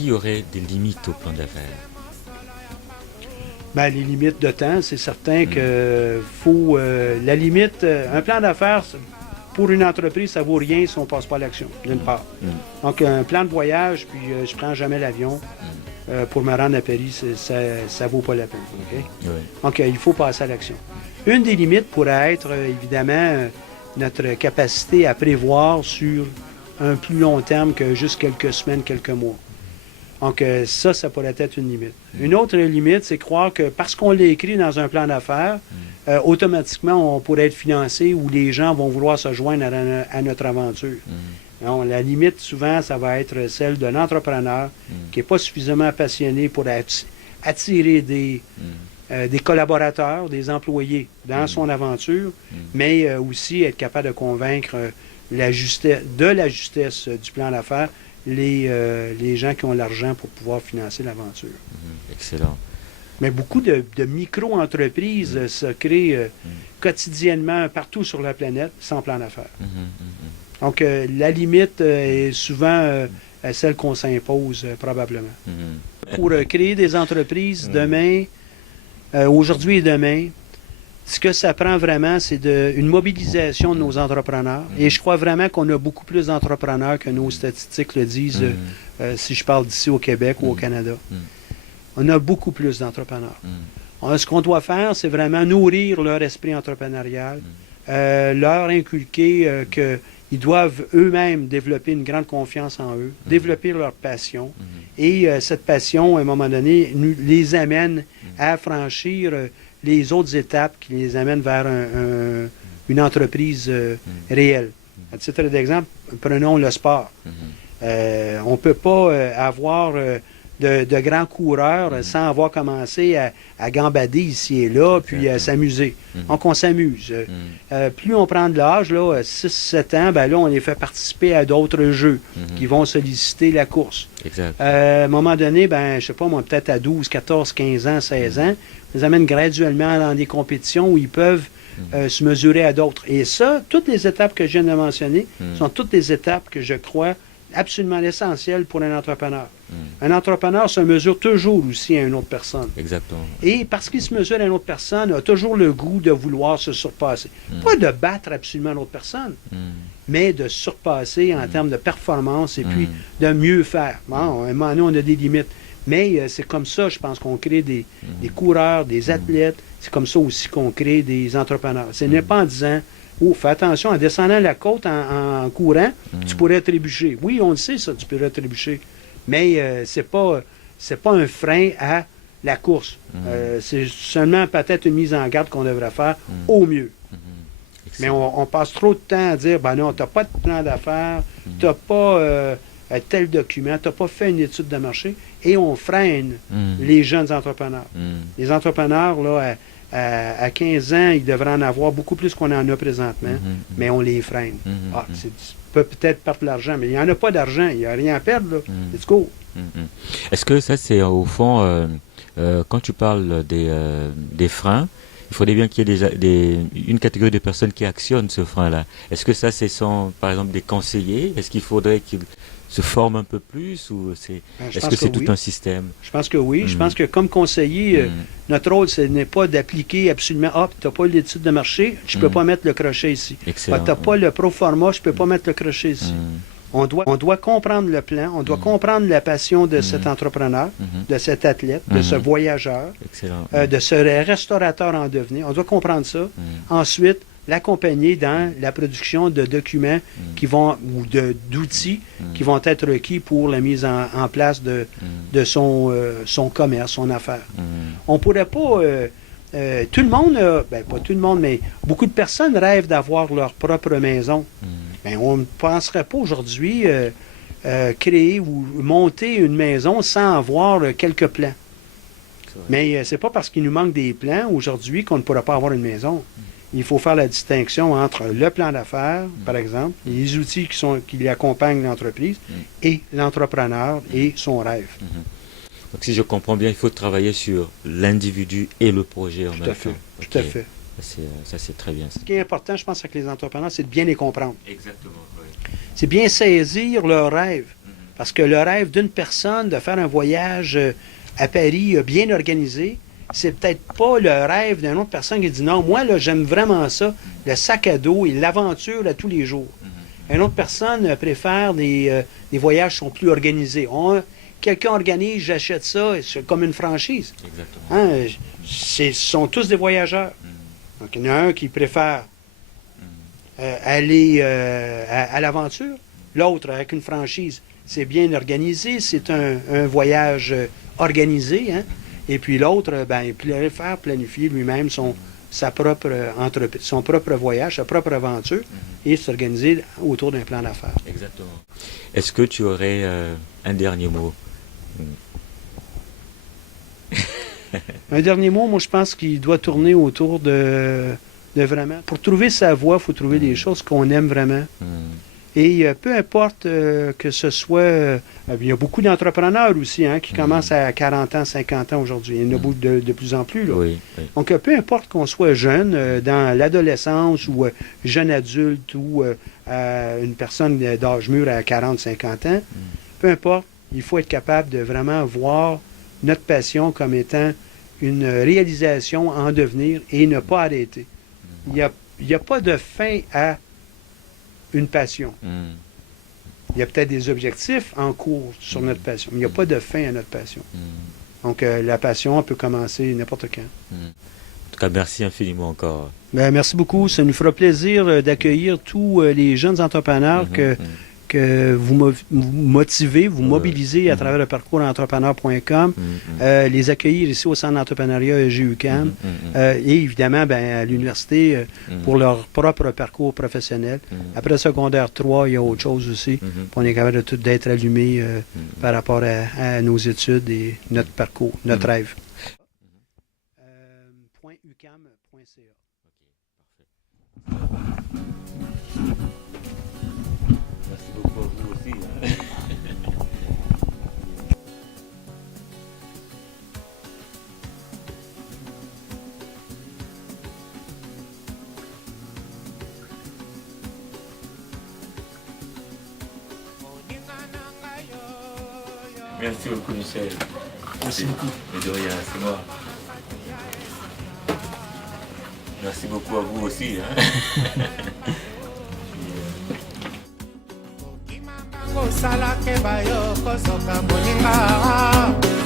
qu'il y aurait des limites au plan d'affaires? Ben, les limites de temps, c'est certain que faut... la limite, un plan d'affaires, pour une entreprise, ça vaut rien si on ne passe pas à l'action, d'une part. Donc, un plan de voyage, puis je prends jamais l'avion pour me rendre à Paris, ça vaut pas la peine. Okay? Oui. Donc, il faut passer à l'action. Une des limites pourrait être, évidemment, notre capacité à prévoir sur un plus long terme que juste quelques semaines, quelques mois. Donc, ça pourrait être une limite. Une autre limite, c'est croire que parce qu'on l'a écrit dans un plan d'affaires, automatiquement, on pourrait être financé ou les gens vont vouloir se joindre à notre aventure. Non, la limite, souvent, ça va être celle d'un entrepreneur qui n'est pas suffisamment passionné pour attirer des collaborateurs, des employés dans son aventure, mais aussi être capable de convaincre de la justesse du plan d'affaires les gens qui ont l'argent pour pouvoir financer l'aventure. Excellent. Mais beaucoup de micro-entreprises se créent quotidiennement partout sur la planète sans plan d'affaires. Donc, la limite est souvent celle qu'on s'impose probablement. Pour créer des entreprises demain, aujourd'hui et demain, ce que ça prend vraiment, c'est une mobilisation de nos entrepreneurs. Et je crois vraiment qu'on a beaucoup plus d'entrepreneurs que nos statistiques le disent, si je parle d'ici au Québec ou au Canada. On a beaucoup plus d'entrepreneurs. Ce qu'on doit faire, c'est vraiment nourrir leur esprit entrepreneurial, leur inculquer qu'ils doivent eux-mêmes développer une grande confiance en eux, développer leur passion. Et cette passion, à un moment donné, les amène à franchir les autres étapes qui les amènent vers une entreprise réelle. À titre d'exemple, prenons le sport. On ne peut pas avoir de grands coureurs sans avoir commencé à gambader ici et là, puis à s'amuser. Donc, on s'amuse. Plus on prend de l'âge, 6-7 ans, ben là, on les fait participer à d'autres jeux qui vont solliciter la course. À un moment donné, ben, je sais pas, moi, peut-être à 12, 14, 15 ans, 16 ans, on les amène graduellement dans des compétitions où ils peuvent se mesurer à d'autres. Et ça, toutes les étapes que je viens de mentionner sont toutes des étapes que je crois absolument essentielles pour un entrepreneur. Un entrepreneur se mesure toujours aussi à une autre personne. Exactement. Et parce qu'il se mesure à une autre personne, a toujours le goût de vouloir se surpasser. Pas de battre absolument l'autre personne, mais de surpasser en termes de performance et puis de mieux faire. Bon, à un moment donné, on a des limites. Mais c'est comme ça, je pense, qu'on crée des coureurs, des athlètes. C'est comme ça aussi qu'on crée des entrepreneurs. Ce n'est pas en disant, oh, fais attention, en descendant la côte en courant, tu pourrais trébucher. Oui, on le sait, ça, tu pourrais trébucher. Mais c'est pas un frein à la course. C'est seulement peut-être une mise en garde qu'on devrait faire au mieux. Mais on passe trop de temps à dire, ben non, tu n'as pas de plan d'affaires, tu n'as pas tel document, tu n'as pas fait une étude de marché, et on freine les jeunes entrepreneurs. Les entrepreneurs, là, à 15 ans, ils devraient en avoir beaucoup plus qu'on en a présentement, mais on les freine. Peut-être perdre de l'argent, mais il n'y en a pas d'argent, il n'y a rien à perdre, là. Let's go. Est-ce que ça, c'est au fond, quand tu parles des freins, il faudrait bien qu'il y ait une catégorie de personnes qui actionnent ce frein-là. Est-ce que ça, ce sont, par exemple, des conseillers? Est-ce qu'il faudrait qu'ils se forment un peu plus ou est-ce que c'est tout un système? Je pense que oui. Je pense que comme conseiller, notre rôle, ce n'est pas d'appliquer absolument, tu n'as pas l'étude de marché, je ne peux pas mettre le crochet ici. Tu n'as pas le pro-forma, je ne peux pas mettre le crochet ici. On doit comprendre le plan, on doit comprendre la passion de cet entrepreneur, de cet athlète, de ce voyageur, de ce restaurateur en devenir. On doit comprendre ça. Ensuite, l'accompagner dans la production de documents qui vont ou d'outils qui vont être requis pour la mise en place de son commerce, son affaire. On ne pourrait pas... tout le monde, pas tout le monde, mais beaucoup de personnes rêvent d'avoir leur propre maison. Ben, on ne penserait pas aujourd'hui créer ou monter une maison sans avoir quelques plans. Mais c'est pas parce qu'il nous manque des plans aujourd'hui qu'on ne pourra pas avoir une maison. Il faut faire la distinction entre le plan d'affaires, par exemple, les outils qui accompagnent l'entreprise, et l'entrepreneur et son rêve. Donc si je comprends bien, il faut travailler sur l'individu et le projet en même temps. Tout à fait. Ça, c'est très bien. Ce qui est important, je pense, avec les entrepreneurs, c'est de bien les comprendre. Exactement, oui. C'est bien saisir leurs rêves. Parce que le rêve d'une personne de faire un voyage à Paris bien organisé, c'est peut-être pas le rêve d'une autre personne qui dit non, moi, là, j'aime vraiment ça, le sac à dos et l'aventure à tous les jours. Une autre personne préfère des voyages qui sont plus organisés. Quelqu'un organise, j'achète ça, c'est comme une franchise. Exactement. Hein? Ce sont tous des voyageurs. Donc, il y en a un qui préfère aller à l'aventure, l'autre avec une franchise. C'est bien organisé, c'est un voyage organisé, hein? Et puis l'autre, ben, il préfère planifier lui-même sa propre entreprise, son propre voyage, sa propre aventure, et s'organiser autour d'un plan d'affaires. Exactement. Est-ce que tu aurais un dernier mot? Un dernier mot, moi je pense qu'il doit tourner autour de vraiment. Pour trouver sa voie, il faut trouver des choses qu'on aime vraiment. Et peu importe que ce soit... il y a beaucoup d'entrepreneurs aussi qui commencent à 40 ans, 50 ans aujourd'hui. Il y en a de plus en plus. Là. Oui. Donc, peu importe qu'on soit jeune, dans l'adolescence ou jeune adulte ou une personne d'âge mûr à 40, 50 ans, peu importe, il faut être capable de vraiment voir notre passion comme étant une réalisation en devenir et ne pas arrêter. Il n'y a pas de fin à une passion. Il y a peut-être des objectifs en cours sur notre passion, mais il n'y a pas de fin à notre passion. Donc, la passion peut commencer n'importe quand. En tout cas, merci infiniment encore. Ben, merci beaucoup. Ça nous fera plaisir d'accueillir tous les jeunes entrepreneurs que vous motivez, vous mobilisez à travers le parcours entrepreneur.com, les accueillir ici au Centre d'entrepreneuriat GUQAM et évidemment à l'université pour leur propre parcours professionnel. Après le secondaire 3, il y a autre chose aussi. On est capable d'être allumé par rapport à nos études et notre parcours, notre rêve. .ucam.ca. Merci beaucoup à vous aussi. Merci beaucoup, Michel. Merci beaucoup. Mais de rien, c'est moi. Merci beaucoup à vous aussi. Osala ke bayo kosoka moninga